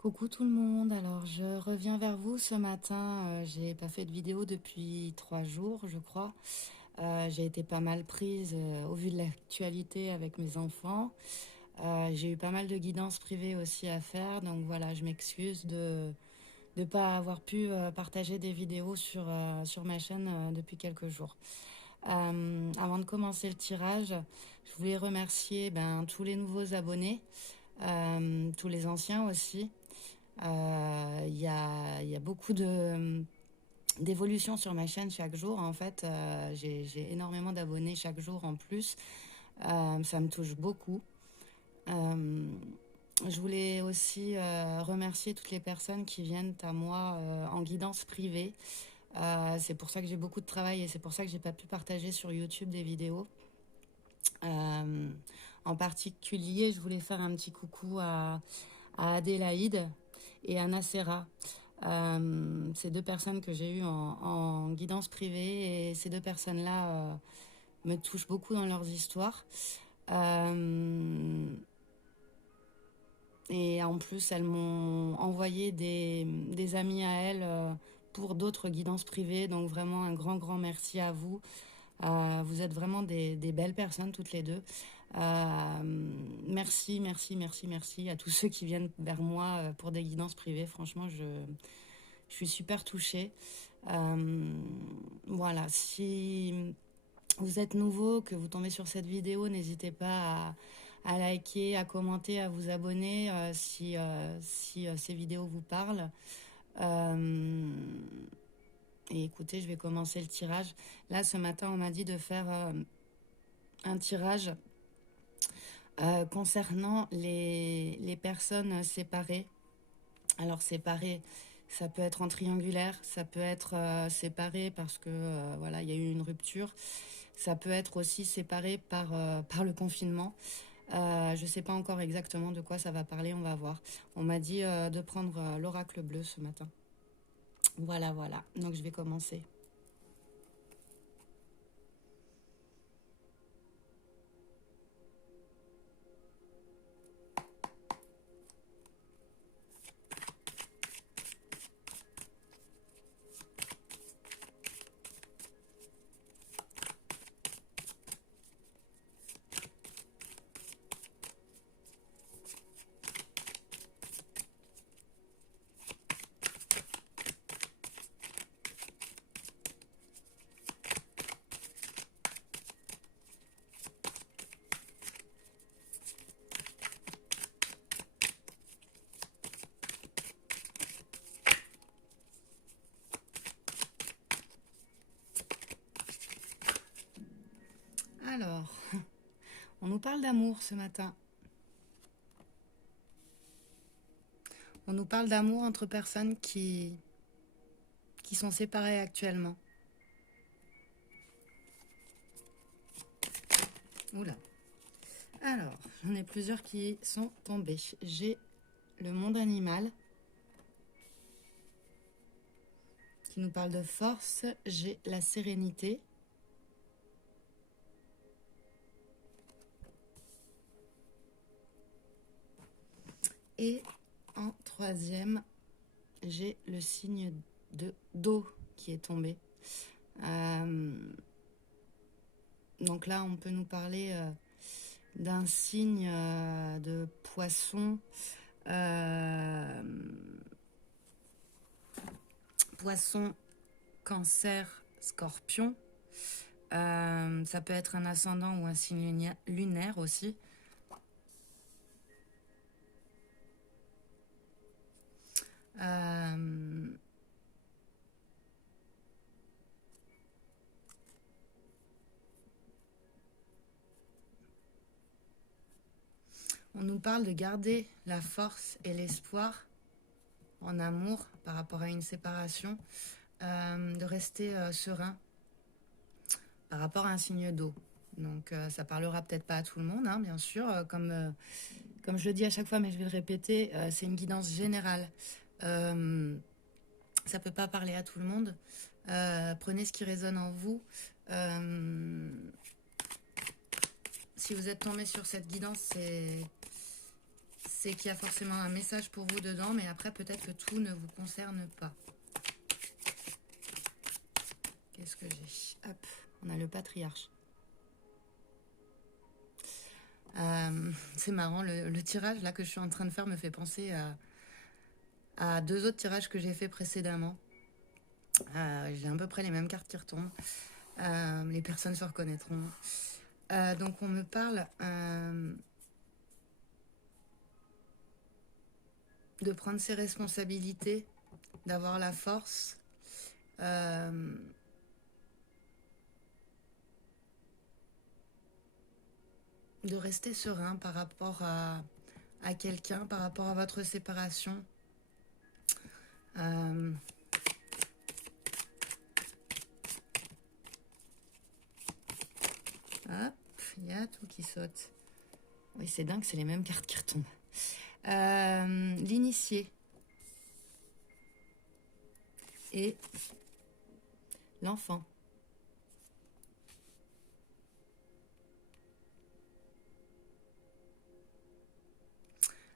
Coucou tout le monde, alors je reviens vers vous ce matin. J'ai pas fait de vidéo depuis 3 jours, je crois. J'ai été pas mal prise au vu de l'actualité avec mes enfants. J'ai eu pas mal de guidance privée aussi à faire, donc voilà, je m'excuse de ne pas avoir pu partager des vidéos sur ma chaîne depuis quelques jours. Avant de commencer le tirage, je voulais remercier tous les nouveaux abonnés, tous les anciens aussi. Il y a beaucoup d'évolution sur ma chaîne chaque jour. En fait, j'ai énormément d'abonnés chaque jour en plus. Ça me touche beaucoup. Euh, je voulais aussi remercier toutes les personnes qui viennent à moi en guidance privée. C'est pour ça que j'ai beaucoup de travail et c'est pour ça que j'ai pas pu partager sur YouTube des vidéos. Euh, En particulier, je voulais faire un petit coucou à Adélaïde et à Nacera. Ces deux personnes que j'ai eues en guidance privée, et ces deux personnes-là me touchent beaucoup dans leurs histoires. Euh, et en plus, elles m'ont envoyé des amis à elles pour d'autres guidances privées. Donc vraiment un grand, grand merci à vous. Vous êtes vraiment des belles personnes toutes les deux. Merci, merci, merci, merci à tous ceux qui viennent vers moi pour des guidances privées. Franchement, je suis super touchée. Voilà, si vous êtes nouveau, que vous tombez sur cette vidéo, n'hésitez pas à liker, à commenter, à vous abonner si ces vidéos vous parlent. Euh, et écoutez, je vais commencer le tirage. Là, ce matin, on m'a dit de faire un tirage concernant les personnes séparées. Alors séparées, ça peut être en triangulaire, ça peut être séparé parce que voilà, il y a eu une rupture. Ça peut être aussi séparé par le confinement. Je ne sais pas encore exactement de quoi ça va parler, on va voir. On m'a dit de prendre l'oracle bleu ce matin. Voilà, voilà. Donc je vais commencer. Alors, on nous parle d'amour ce matin. On nous parle d'amour entre personnes qui sont séparées actuellement. Oula. Alors, j'en ai plusieurs qui sont tombés. J'ai le monde animal qui nous parle de force. J'ai la sérénité. Et en troisième, j'ai le signe d'eau qui est tombé. Donc là, on peut nous parler d'un signe de poisson. Poisson, cancer, scorpion. Ça peut être un ascendant ou un signe lunaire aussi. On nous parle de garder la force et l'espoir en amour par rapport à une séparation, de rester serein par rapport à un signe d'eau. Donc ça parlera peut-être pas à tout le monde, hein, bien sûr, comme je le dis à chaque fois, mais je vais le répéter, c'est une guidance générale. Ça peut pas parler à tout le monde. Prenez ce qui résonne en vous. Si vous êtes tombé sur cette guidance, c'est qu'il y a forcément un message pour vous dedans, mais après peut-être que tout ne vous concerne pas. Qu'est-ce que j'ai? Hop, on a le patriarche. C'est marrant, le tirage là que je suis en train de faire me fait penser à deux autres tirages que j'ai fait précédemment. J'ai à peu près les mêmes cartes qui retombent. Les personnes se reconnaîtront. Donc on me parle de prendre ses responsabilités, d'avoir la force, de rester serein par rapport à quelqu'un, par rapport à votre séparation. Hop, il y a tout qui saute. Oui, c'est dingue, c'est les mêmes cartes qui retombent. L'initié et l'enfant.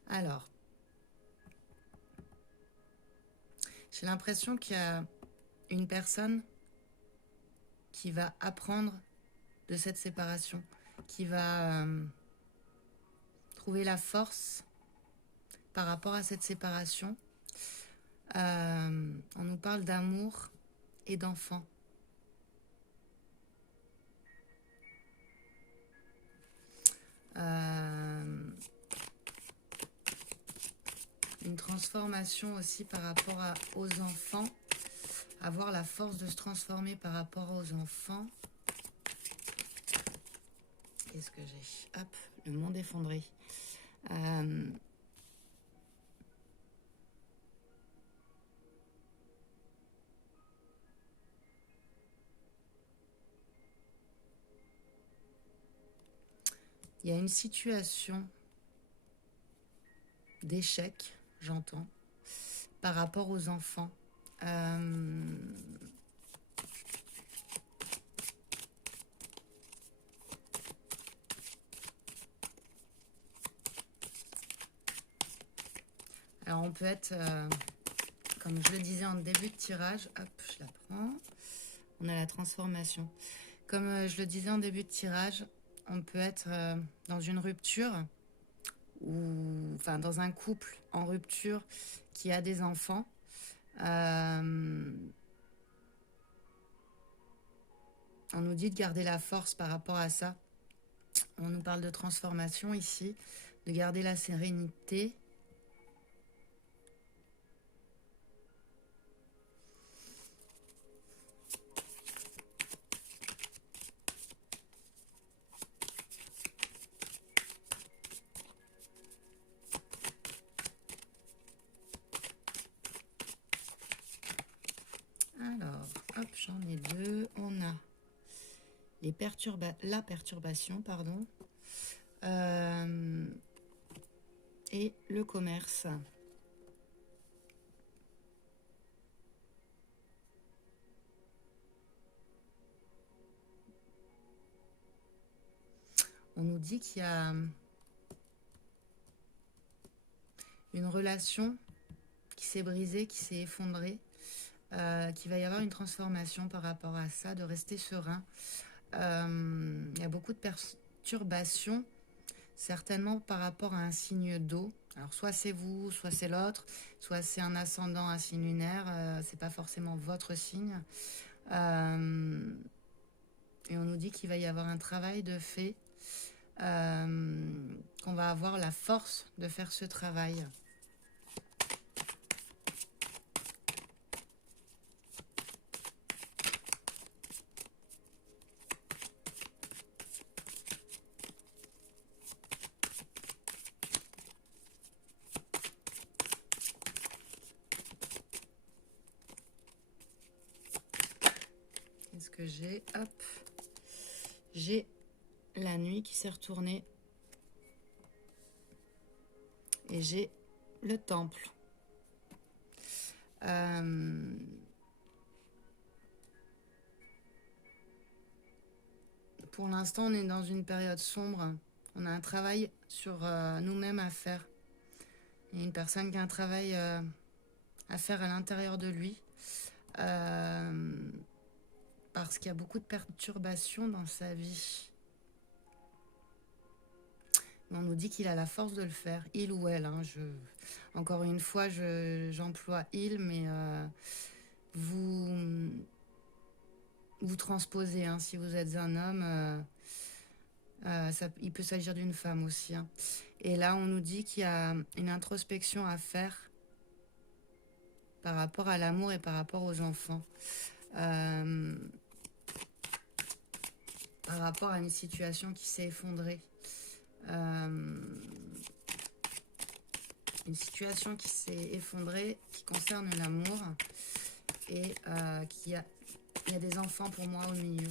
Alors, j'ai l'impression qu'il y a une personne qui va apprendre de cette séparation, qui va trouver la force par rapport à cette séparation. On nous parle d'amour et d'enfant. Une transformation aussi par rapport aux enfants. Avoir la force de se transformer par rapport aux enfants. Qu'est-ce que j'ai? Hop, le monde effondré. Il y a une situation d'échec, j'entends, par rapport aux enfants. Alors on peut être, comme je le disais en début de tirage, hop, je la prends. On a la transformation. Comme je le disais en début de tirage, on peut être dans une rupture, ou enfin dans un couple en rupture qui a des enfants. On nous dit de garder la force par rapport à ça. On nous parle de transformation ici, de garder la sérénité. Alors, hop, j'en ai deux. On a la perturbation, pardon, et le commerce. On nous dit qu'il y a une relation qui s'est brisée, qui s'est effondrée, qu'il va y avoir une transformation par rapport à ça, de rester serein. Il y a beaucoup de perturbations, certainement par rapport à un signe d'eau. Alors soit c'est vous, soit c'est l'autre, soit c'est un ascendant, un signe lunaire, c'est pas forcément votre signe. Et on nous dit qu'il va y avoir un travail de fait, qu'on va avoir la force de faire ce travail. Qu'est-ce que j'ai? Hop, j'ai la nuit qui s'est retournée et j'ai le temple. Pour l'instant, on est dans une période sombre. On a un travail sur nous-mêmes à faire. Il y a une personne qui a un travail à faire à l'intérieur de lui. Parce qu'il y a beaucoup de perturbations dans sa vie. On nous dit qu'il a la force de le faire, il ou elle. Hein, encore une fois, j'emploie il, mais vous, vous transposez. Hein, si vous êtes un homme, il peut s'agir d'une femme aussi. Hein. Et là, on nous dit qu'il y a une introspection à faire par rapport à l'amour et par rapport aux enfants. Par rapport à une situation qui s'est effondrée. Une situation qui s'est effondrée, qui concerne l'amour, et il y a des enfants pour moi au milieu.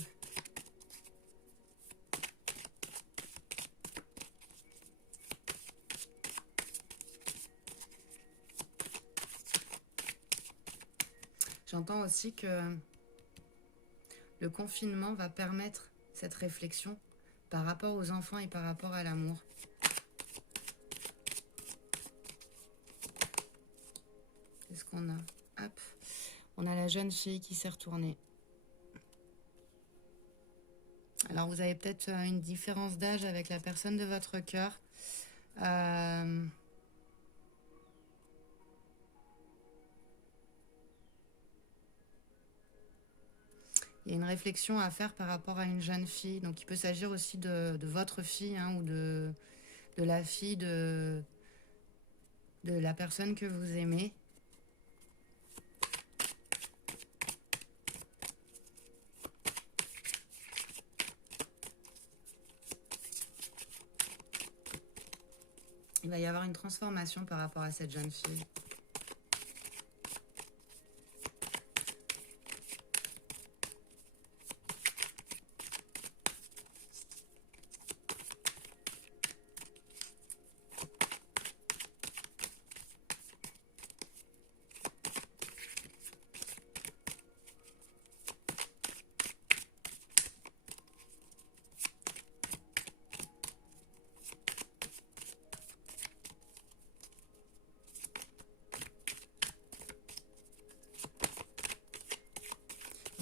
J'entends aussi que le confinement va permettre cette réflexion par rapport aux enfants et par rapport à l'amour. Qu'est-ce qu'on a? Hop. On a la jeune fille qui s'est retournée. Alors vous avez peut-être une différence d'âge avec la personne de votre cœur. Il y a une réflexion à faire par rapport à une jeune fille. Donc il peut s'agir aussi de votre fille, hein, ou de la fille de la personne que vous aimez. Il va y avoir une transformation par rapport à cette jeune fille.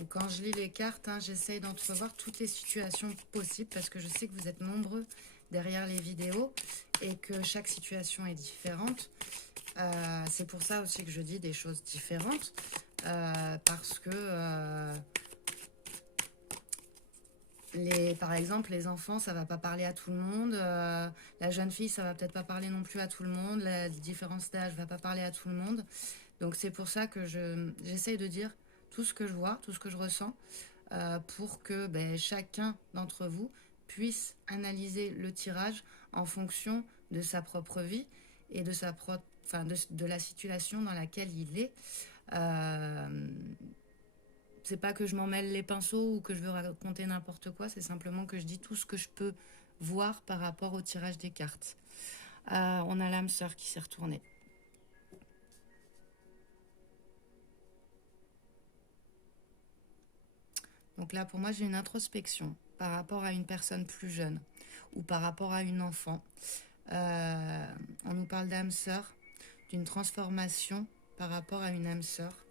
Quand je lis les cartes, hein, j'essaye d'entrevoir toutes les situations possibles parce que je sais que vous êtes nombreux derrière les vidéos et que chaque situation est différente. C'est pour ça aussi que je dis des choses différentes parce que, par exemple, les enfants, ça va pas parler à tout le monde. La jeune fille, ça va peut-être pas parler non plus à tout le monde. La différence d'âge va pas parler à tout le monde. Donc c'est pour ça que j'essaye de dire tout ce que je vois, tout ce que je ressens, pour que chacun d'entre vous puisse analyser le tirage en fonction de sa propre vie et de de la situation dans laquelle il est. C'est pas que je m'en mêle les pinceaux ou que je veux raconter n'importe quoi, c'est simplement que je dis tout ce que je peux voir par rapport au tirage des cartes. On a l'âme sœur qui s'est retournée. Donc là, pour moi, j'ai une introspection par rapport à une personne plus jeune ou par rapport à une enfant. On nous parle d'âme sœur, d'une transformation par rapport à une âme sœur.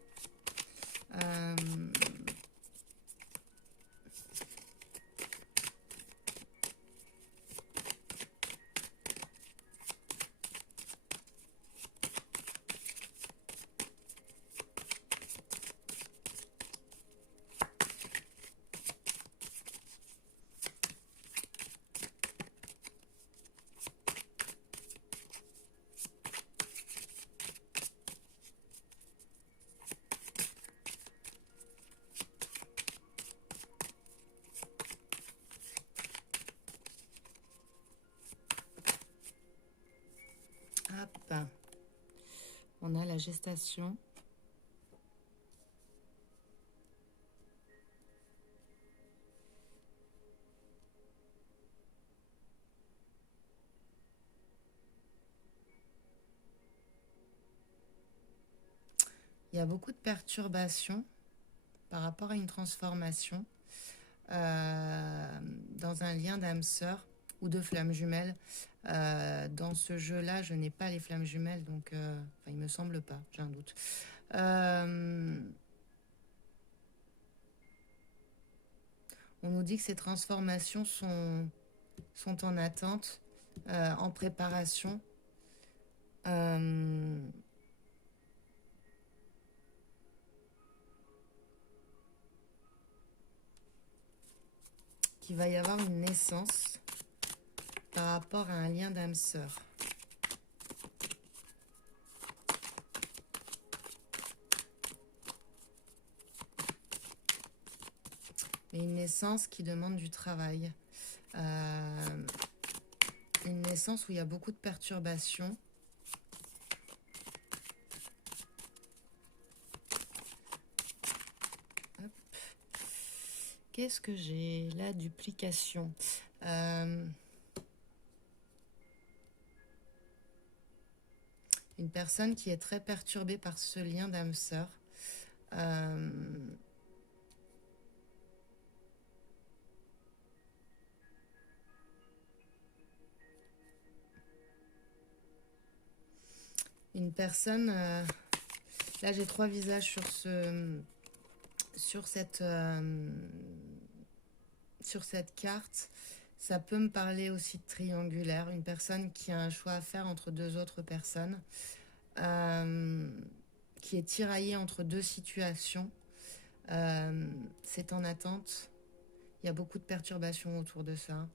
Hop. On a la gestation. Il y a beaucoup de perturbations par rapport à une transformation dans un lien d'âme sœur ou deux flammes jumelles. Dans ce jeu-là, je n'ai pas les flammes jumelles, donc enfin, il me semble pas, j'ai un doute. On nous dit que ces transformations sont en attente, en préparation. Qu'il va y avoir une naissance par rapport à un lien d'âme sœur. Mais une naissance qui demande du travail. Une naissance où il y a beaucoup de perturbations. Qu'est-ce que j'ai? La duplication. Une personne qui est très perturbée par ce lien d'âme sœur. Une personne... là, j'ai 3 visages sur cette carte. Ça peut me parler aussi de triangulaire. Une personne qui a un choix à faire entre 2 autres personnes. Qui est tiraillée entre 2 situations. C'est en attente. Il y a beaucoup de perturbations autour de ça.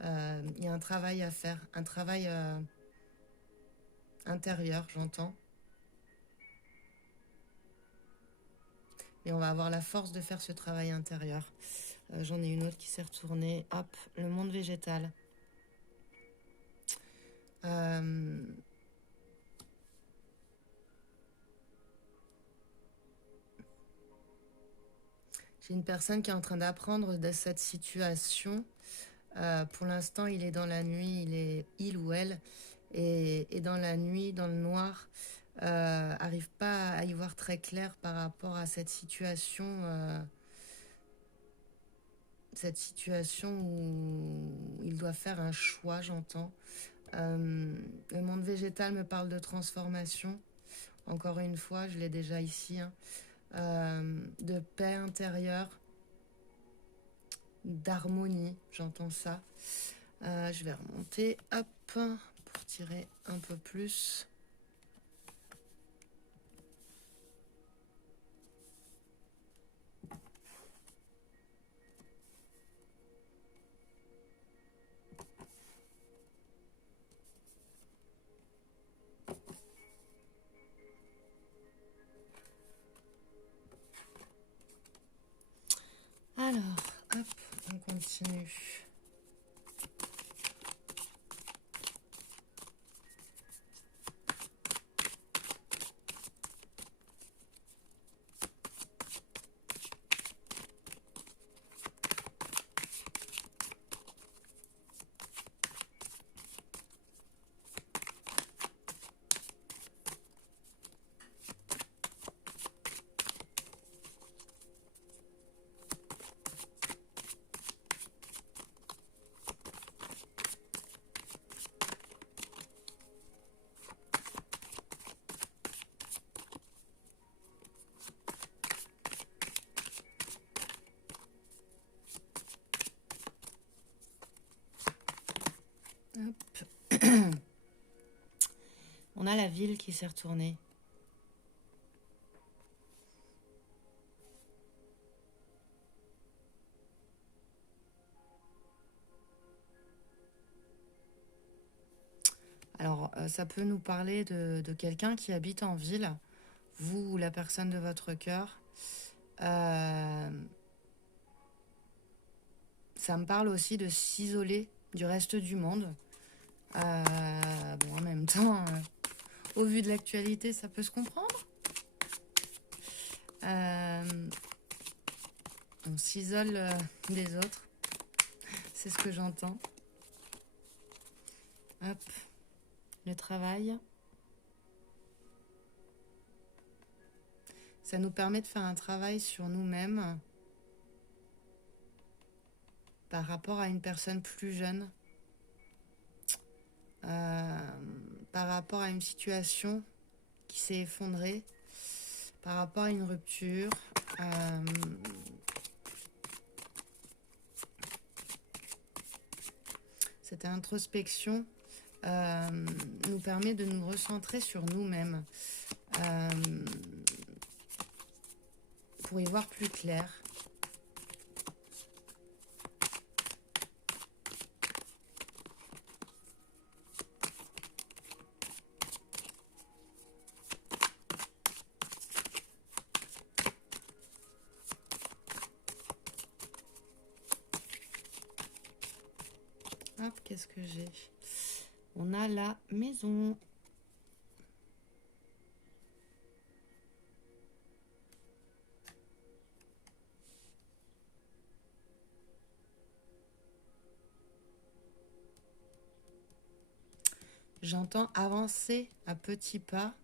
Il y a un travail à faire. Un travail intérieur, j'entends. Et on va avoir la force de faire ce travail intérieur. J'en ai une autre qui s'est retournée. Hop, le monde végétal. J'ai une personne qui est en train d'apprendre de cette situation. Pour l'instant, il est dans la nuit, il ou elle est dans la nuit, dans le noir. Arrive pas à y voir très clair par rapport à cette situation où il doit faire un choix, j'entends. Le monde végétal me parle de transformation. Encore une fois, je l'ai déjà ici. De paix intérieure, d'harmonie, j'entends ça. Je vais remonter, hop, pour tirer un peu plus. Alors, hop, on continue. Hop. On a la ville qui s'est retournée. Alors, ça peut nous parler de quelqu'un qui habite en ville, vous ou la personne de votre cœur. Ça me parle aussi de s'isoler du reste du monde. Bon, en même temps, au vu de l'actualité, ça peut se comprendre. On s'isole des autres. C'est ce que j'entends. Hop. Le travail. Ça nous permet de faire un travail sur nous-mêmes par rapport à une personne plus jeune. par rapport à une situation qui s'est effondrée, par rapport à une rupture. Cette introspection nous permet de nous recentrer sur nous-mêmes pour y voir plus clair. Hop, qu'est-ce que j'ai? On a la maison. J'entends avancer à petits pas.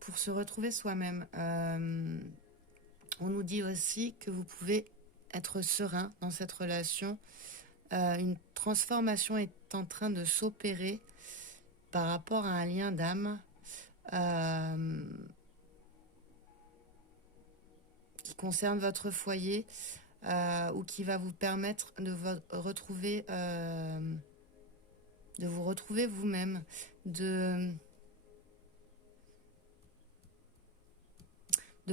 Pour se retrouver soi-même. On nous dit aussi que vous pouvez être serein dans cette relation. Une transformation est en train de s'opérer par rapport à un lien d'âme qui concerne votre foyer ou qui va vous permettre de vous retrouver vous-même, de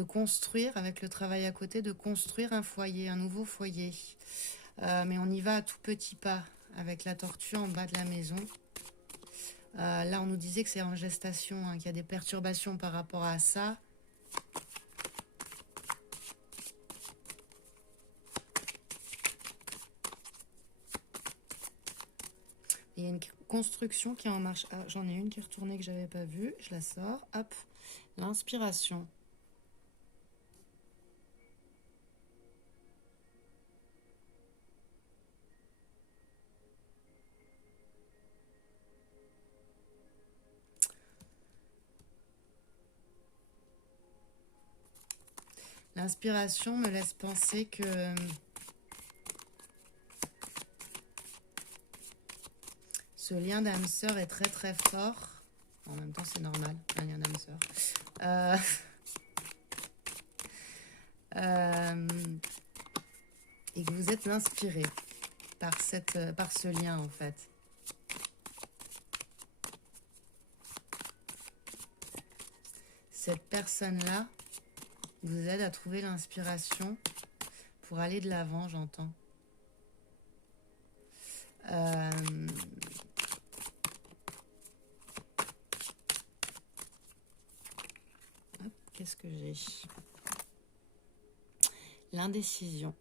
construire, avec le travail à côté, de construire un foyer, un nouveau foyer. Mais on y va à tout petits pas, avec la tortue en bas de la maison. Là, on nous disait que c'est en gestation, qu'il y a des perturbations par rapport à ça. Il y a une construction qui est en marche. Ah, j'en ai une qui est retournée que j'avais pas vue. Je la sors. Hop, l'inspiration. L'inspiration me laisse penser que ce lien d'âme-sœur est très très fort. En même temps, c'est normal, un lien d'âme-sœur. Et que vous êtes inspiré par ce lien en fait. Cette personne-là vous aide à trouver l'inspiration pour aller de l'avant, j'entends. Qu'est-ce que j'ai? L'indécision.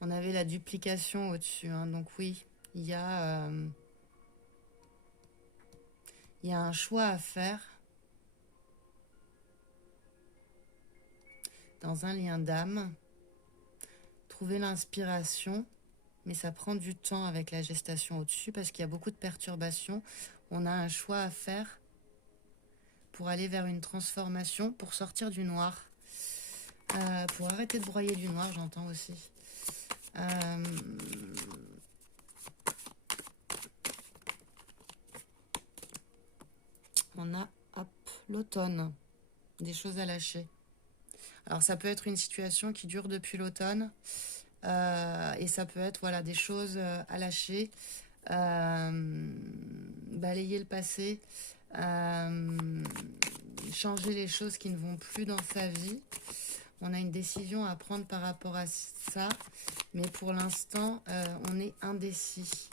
On avait la duplication au-dessus, hein, donc oui, il y a un choix à faire dans un lien d'âme. Trouver l'inspiration, mais ça prend du temps avec la gestation au-dessus parce qu'il y a beaucoup de perturbations. On a un choix à faire pour aller vers une transformation, pour sortir du noir, pour arrêter de broyer du noir, j'entends aussi. On a, hop, l'automne, des choses à lâcher. Alors ça peut être une situation qui dure depuis l'automne, et ça peut être voilà, des choses à lâcher, balayer le passé, changer les choses qui ne vont plus dans sa vie. On a une décision à prendre par rapport à ça, mais pour l'instant, on est indécis.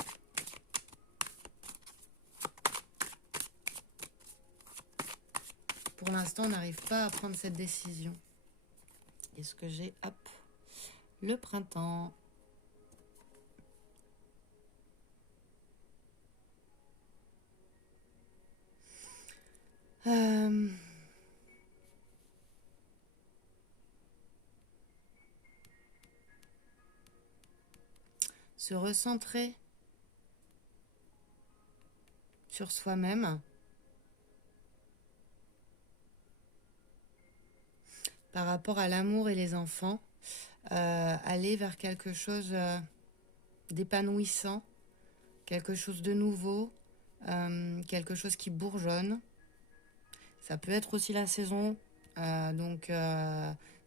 Pour l'instant, on n'arrive pas à prendre cette décision. Est-ce que j'ai, hop, le printemps. Se recentrer sur soi-même par rapport à l'amour et les enfants, aller vers quelque chose d'épanouissant, quelque chose de nouveau, quelque chose qui bourgeonne. Ça peut être aussi la saison, donc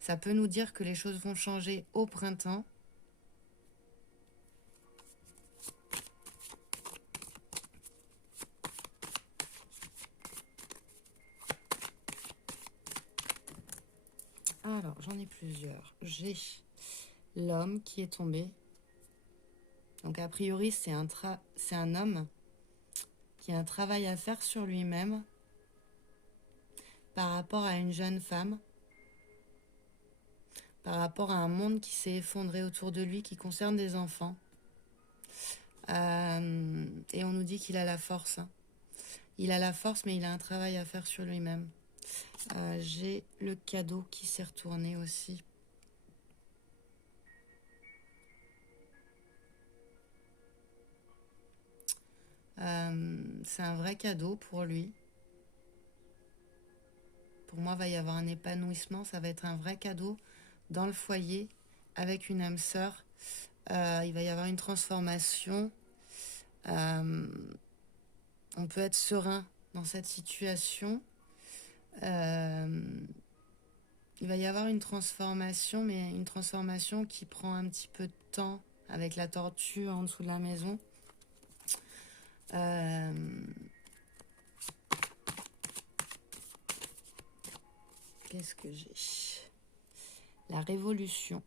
ça peut nous dire que les choses vont changer au printemps. Alors, j'en ai plusieurs. J'ai l'homme qui est tombé. Donc, a priori, c'est un homme qui a un travail à faire sur lui-même par rapport à une jeune femme, par rapport à un monde qui s'est effondré autour de lui qui concerne des enfants. Et on nous dit qu'il a la force. Il a la force, mais il a un travail à faire sur lui-même. J'ai le cadeau qui s'est retourné aussi. C'est un vrai cadeau pour lui. Pour moi, il va y avoir un épanouissement. Ça va être un vrai cadeau dans le foyer avec une âme sœur. Il va y avoir une transformation. On peut être serein dans cette situation. Il va y avoir une transformation, mais une transformation qui prend un petit peu de temps avec la tortue en dessous de la maison. Qu'est-ce que j'ai? La révolution.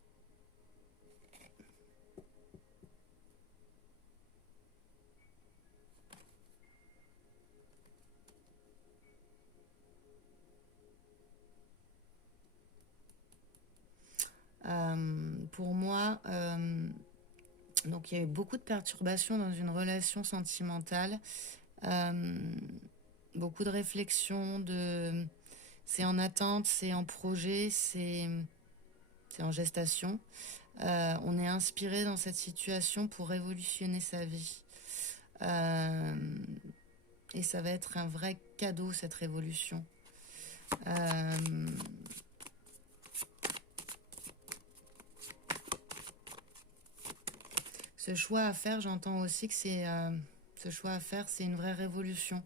Pour moi, donc il y a eu beaucoup de perturbations dans une relation sentimentale, beaucoup de réflexions, c'est en attente, c'est en projet, c'est en gestation. On est inspiré dans cette situation pour révolutionner sa vie. Et ça va être un vrai cadeau, cette révolution. Ce choix à faire, j'entends aussi que ce choix à faire, c'est une vraie révolution.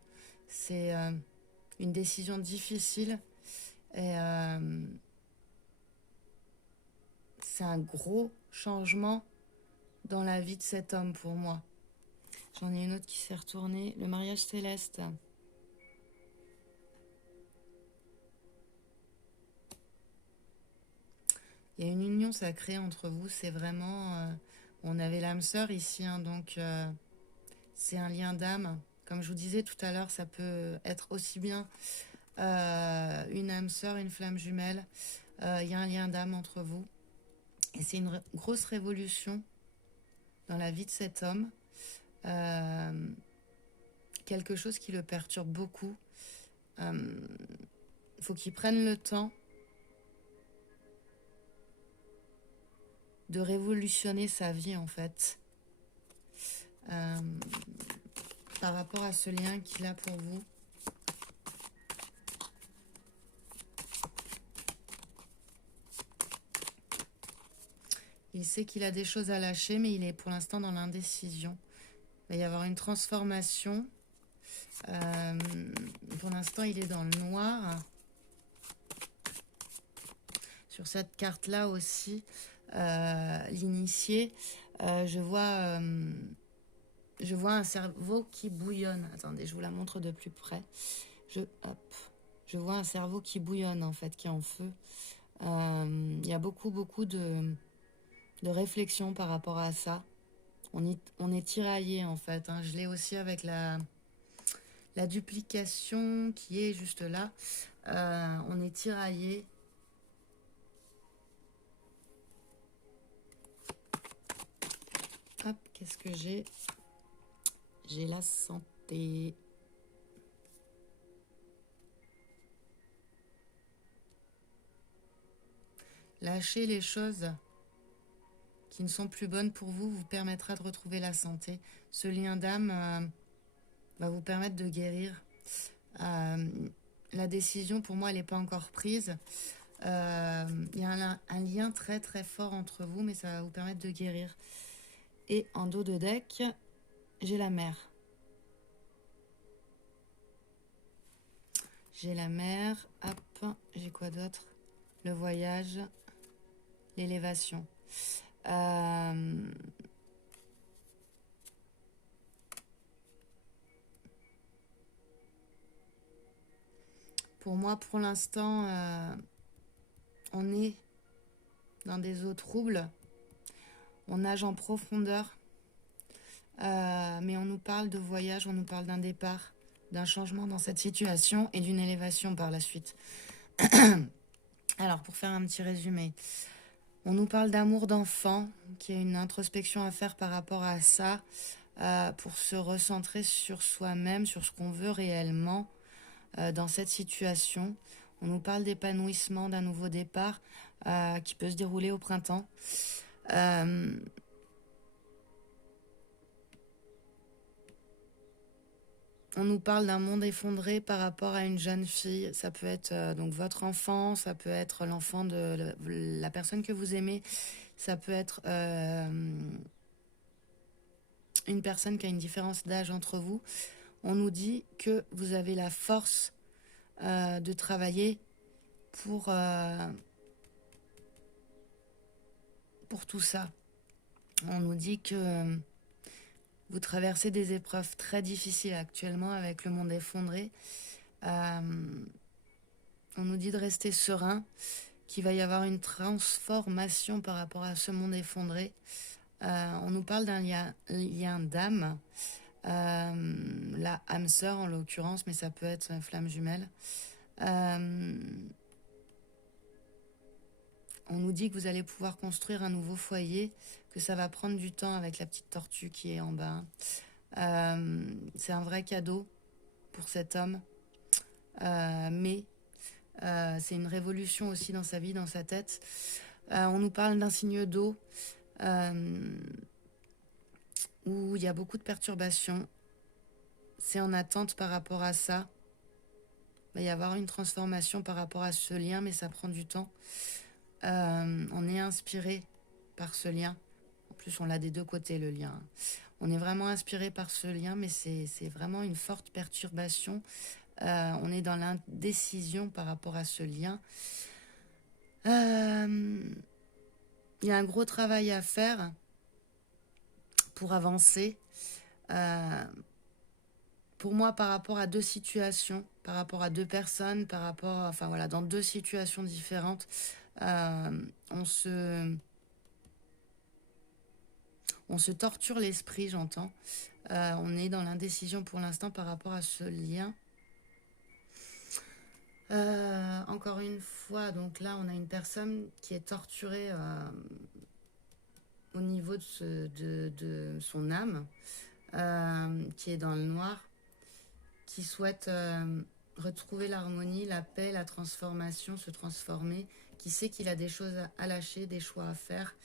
C'est une décision difficile et c'est un gros changement dans la vie de cet homme pour moi. J'en ai une autre qui s'est retournée, le mariage céleste. Il y a une union sacrée entre vous, c'est vraiment... on avait l'âme sœur ici, hein, donc c'est un lien d'âme. Comme je vous disais tout à l'heure, ça peut être aussi bien une âme sœur, une flamme jumelle. Il y a un lien d'âme entre vous. Et c'est une grosse révolution dans la vie de cet homme. Quelque chose qui le perturbe beaucoup. Il faut qu'il prenne le temps de révolutionner sa vie, en fait. Par rapport à ce lien qu'il a pour vous. Il sait qu'il a des choses à lâcher, mais il est pour l'instant dans l'indécision. Il va y avoir une transformation. Pour l'instant, il est dans le noir. Sur cette carte-là aussi, l'initié, je vois un cerveau qui bouillonne. Attendez, je vous la montre de plus près. Je vois un cerveau qui bouillonne, en fait, qui est en feu. Il y a beaucoup de réflexion par rapport à ça. On est tiraillé, en fait. Hein. Je l'ai aussi avec la duplication qui est juste là. On est tiraillé. Hop, qu'est-ce que j'ai? J'ai la santé. Lâcher les choses qui ne sont plus bonnes pour vous vous permettra de retrouver la santé. Ce lien d'âme va vous permettre de guérir. La décision, pour moi, elle n'est pas encore prise. Il y a un lien très très fort entre vous, mais ça va vous permettre de guérir. Et en dos de deck, j'ai la mer. J'ai la mer, hop, j'ai quoi d'autre? Le voyage, l'élévation. Pour moi, pour l'instant, on est dans des eaux troubles. On nage en profondeur. Mais on nous parle de voyage, on nous parle d'un départ, d'un changement dans cette situation et d'une élévation par la suite. Alors, pour faire un petit résumé, on nous parle d'amour d'enfant, qu'il y a une introspection à faire par rapport à ça, pour se recentrer sur soi-même, sur ce qu'on veut réellement dans cette situation. On nous parle d'épanouissement, d'un nouveau départ qui peut se dérouler au printemps. On nous parle d'un monde effondré par rapport à une jeune fille. Ça peut être donc votre enfant, ça peut être l'enfant de la personne que vous aimez, ça peut être une personne qui a une différence d'âge entre vous. On nous dit que vous avez la force de travailler pour tout ça. On nous dit que vous traversez des épreuves très difficiles actuellement avec le monde effondré. On nous dit de rester serein, qu'il va y avoir une transformation par rapport à ce monde effondré. On nous parle d'un lien d'âme, la âme sœur en l'occurrence, mais ça peut être flamme jumelle. On nous dit que vous allez pouvoir construire un nouveau foyer, que ça va prendre du temps avec la petite tortue qui est en bas. C'est un vrai cadeau pour cet homme, mais c'est une révolution aussi dans sa vie, dans sa tête. On nous parle d'un signe d'eau où il y a beaucoup de perturbations. C'est en attente par rapport à ça. Il va y avoir une transformation par rapport à ce lien, mais ça prend du temps. On est inspiré par ce lien. En plus, on l'a des deux côtés, le lien. On est vraiment inspiré par ce lien, mais c'est vraiment une forte perturbation. On est dans l'indécision par rapport à ce lien. Il y a un gros travail à faire pour avancer. Pour moi, par rapport à deux situations, par rapport à deux personnes, dans deux situations différentes, on se torture l'esprit, j'entends. On est dans l'indécision pour l'instant par rapport à ce lien. Encore une fois, donc là, on a une personne qui est torturée au niveau de son âme, qui est dans le noir, qui souhaite retrouver l'harmonie, la paix, la transformation, se transformer, qui sait qu'il a des choses à lâcher, des choix à faire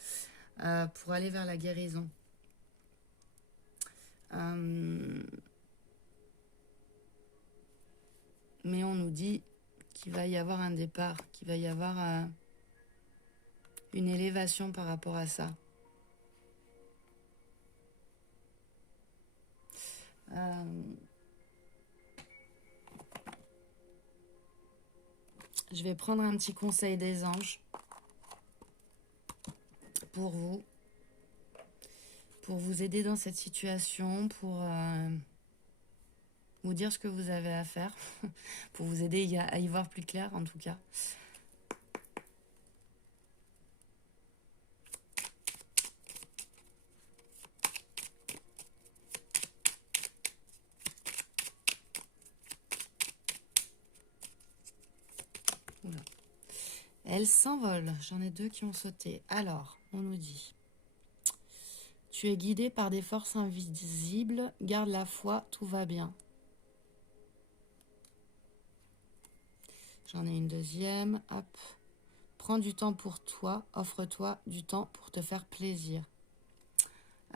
pour aller vers la guérison. Mais on nous dit qu'il va y avoir un départ, qu'il va y avoir une élévation par rapport à ça. Je vais prendre un petit conseil des anges pour vous aider dans cette situation, pour vous dire ce que vous avez à faire, pour vous aider à y voir plus clair en tout cas. Oula. Elle s'envole, j'en ai deux qui ont sauté. Alors, on nous dit: tu es guidé par des forces invisibles, garde la foi, tout va bien. J'en ai une deuxième, hop. Prends du temps pour toi, offre-toi du temps pour te faire plaisir.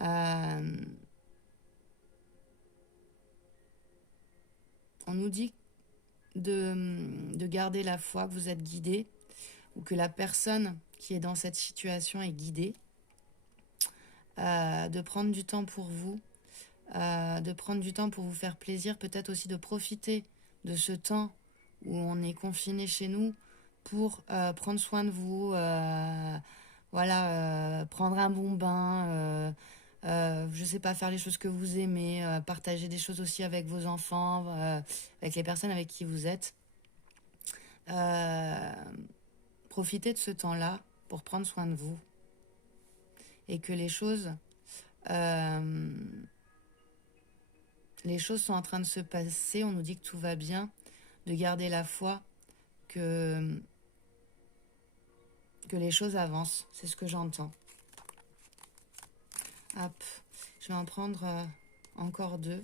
On nous dit de garder la foi, que vous êtes guidé. ou que la personne qui est dans cette situation est guidée, de prendre du temps pour vous, de prendre du temps pour vous faire plaisir, peut-être aussi de profiter de ce temps où on est confiné chez nous pour prendre soin de vous, voilà, prendre un bon bain, je sais pas, faire les choses que vous aimez, partager des choses aussi avec vos enfants, avec les personnes avec qui vous êtes. Euh, Profitez de ce temps-là pour prendre soin de vous et que euh, les choses sont en train de se passer, on nous dit que tout va bien, de garder la foi, que les choses avancent, c'est ce que j'entends. Hop, je vais en prendre encore 2.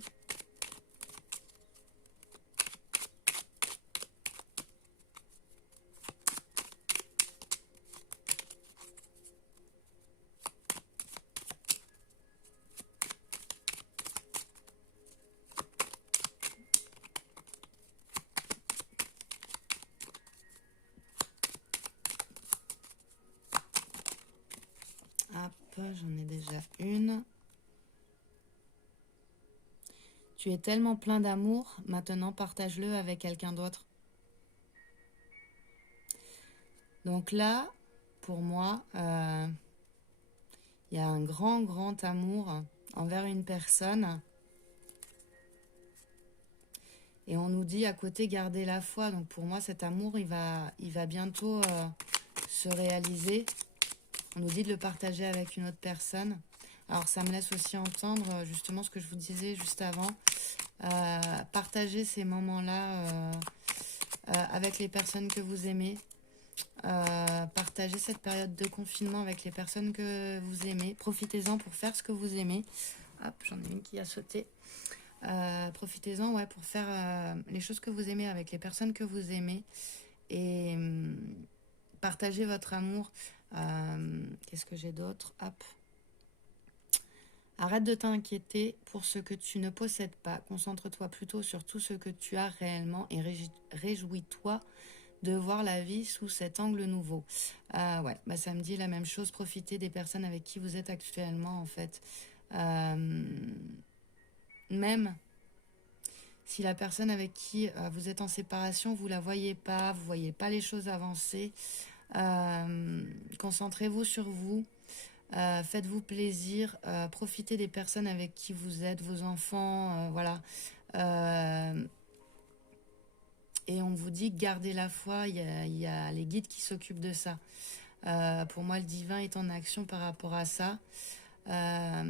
Hop, j'en ai déjà une. Tu es tellement plein d'amour, maintenant partage-le avec quelqu'un d'autre. Donc là, pour moi, il y a un grand, grand amour envers une personne. Et on nous dit à côté, garder la foi. Donc pour moi, cet amour, il va bientôt se réaliser. On nous dit de le partager avec une autre personne. Alors ça me laisse aussi entendre justement ce que je vous disais juste avant. Partager ces moments-là avec les personnes que vous aimez. Partagez cette période de confinement avec les personnes que vous aimez. Profitez-en pour faire ce que vous aimez. Hop, j'en ai une qui a sauté. Profitez-en pour faire les choses que vous aimez avec les personnes que vous aimez. Et partagez votre amour. Qu'est-ce que j'ai d'autre? Hop. Arrête de t'inquiéter pour ce que tu ne possèdes pas. Concentre-toi plutôt sur tout ce que tu as réellement et réjouis-toi de voir la vie sous cet angle nouveau. Ça me dit la même chose. Profitez des personnes avec qui vous êtes actuellement, en fait. Même si la personne avec qui vous êtes en séparation, vous la voyez pas, vous voyez pas les choses avancer, concentrez-vous sur vous. Faites-vous plaisir, profitez des personnes avec qui vous êtes, vos enfants, voilà. Et on vous dit gardez la foi, il y a les guides qui s'occupent de ça. Pour moi, le divin est en action par rapport à ça. Ça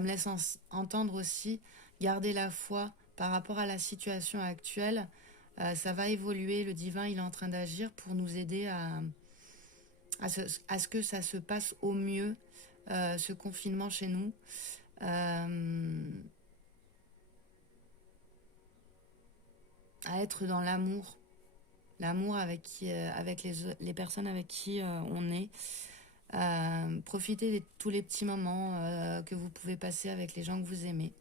me laisse entendre aussi, garder la foi par rapport à la situation actuelle. Ça va évoluer, le divin il est en train d'agir pour nous aider à ce que ça se passe au mieux, ce confinement chez nous. À être dans l'amour avec les personnes avec qui on est. Profitez de tous les petits moments que vous pouvez passer avec les gens que vous aimez.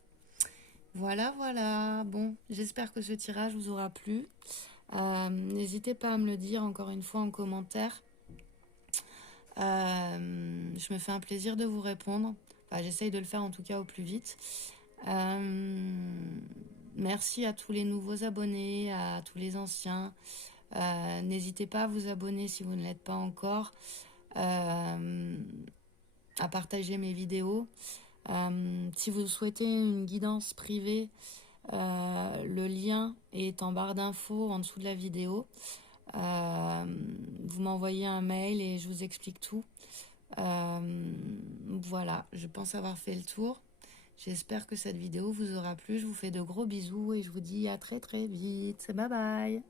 Voilà. Bon, j'espère que ce tirage vous aura plu. N'hésitez pas à me le dire encore une fois en commentaire. Je me fais un plaisir de vous répondre. J'essaye de le faire en tout cas au plus vite. Merci à tous les nouveaux abonnés, à tous les anciens. N'hésitez pas à vous abonner si vous ne l'êtes pas encore. À partager mes vidéos. Si vous souhaitez une guidance privée, le lien est en barre d'infos en dessous de la vidéo. Vous m'envoyez un mail et je vous explique tout. Voilà, je pense avoir fait le tour. J'espère que cette vidéo vous aura plu. Je vous fais de gros bisous et je vous dis à très très vite. Bye bye.